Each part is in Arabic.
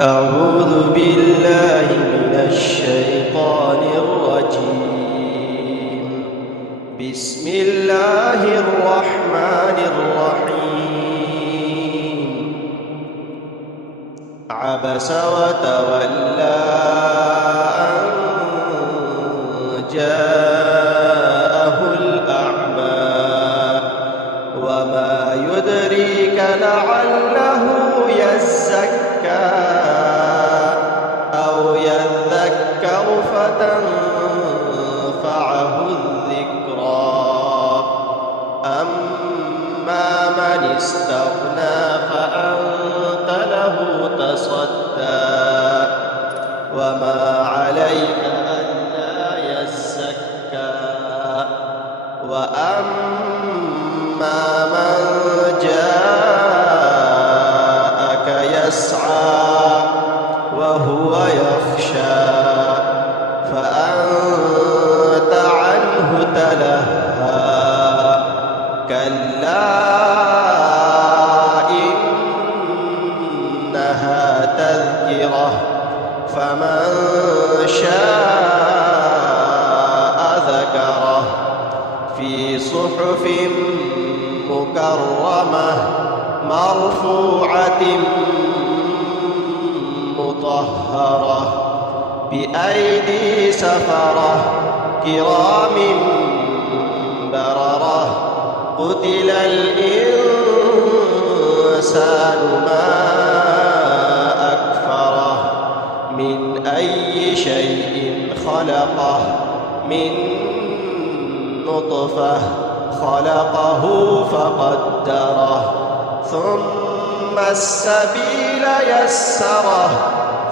أعوذ بالله من الشيطان الرجيم. بسم الله الرحمن الرحيم. عبس وتولى أن جاءه الأعمى وما يدريك لعله يزكى أو يذكر فتنفعه الذكرى. أما من استغنى فأنت له تصدى وما عليك ألا يزكى. وأما من جاءك يسعى وهو يخشى فأنت عنه تلهى. كلا إنها تذكرة فمن شاء ذكره في صحف مكرمة مرفوعة مطهرة بأيدي سفرة كرام بررة. قتل الإنسان ما أكفره من أي شيء خلقه من نطفة خلقه فقدره ثم السبيل يسره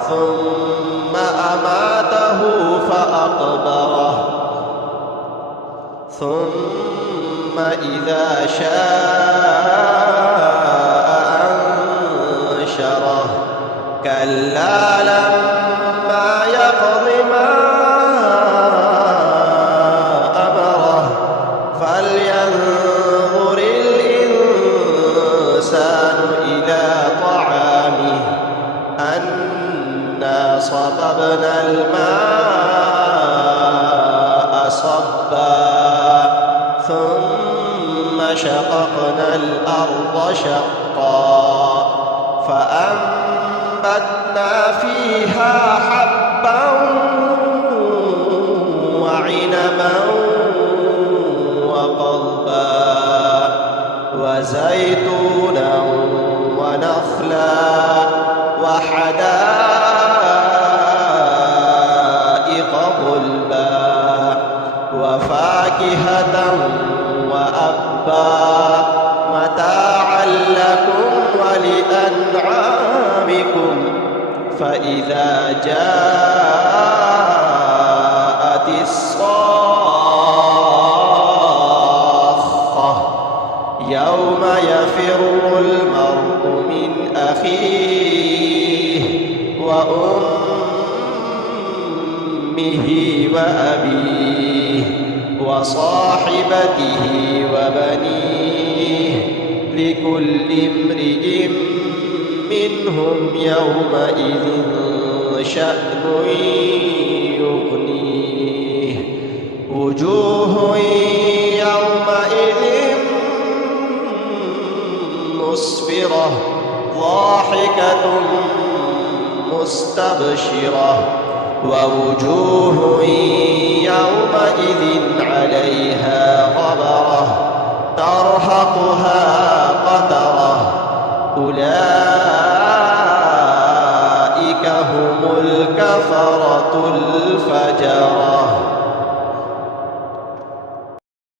ثم أماته فأقبره ثم إذا شاء أنشره. كلا لما يقض ما أمره فلينظر الإنسان إلى طعامه أنا صببنا الماء صبا ثم شققنا الأرض شقا فأنبتنا فيها حبا وعنبا وقضبا وزيتونا ونخلا وحدائق غلبا وفاكهة وأبا متاعا لكم ولأنعامكم. فإذا جاءت الصاخة يوم يفر المرء من أخيه وأمه وأبيه وصاحبته وبنيه لكل امرئ منهم يومئذ شأن يغنيه. وجوه يومئذ مسفرة ضاحكة مستبشرة ووجوه يومئذ عليها غبرة ترهقها قترة. أولئك هم الكفرة الفجرة.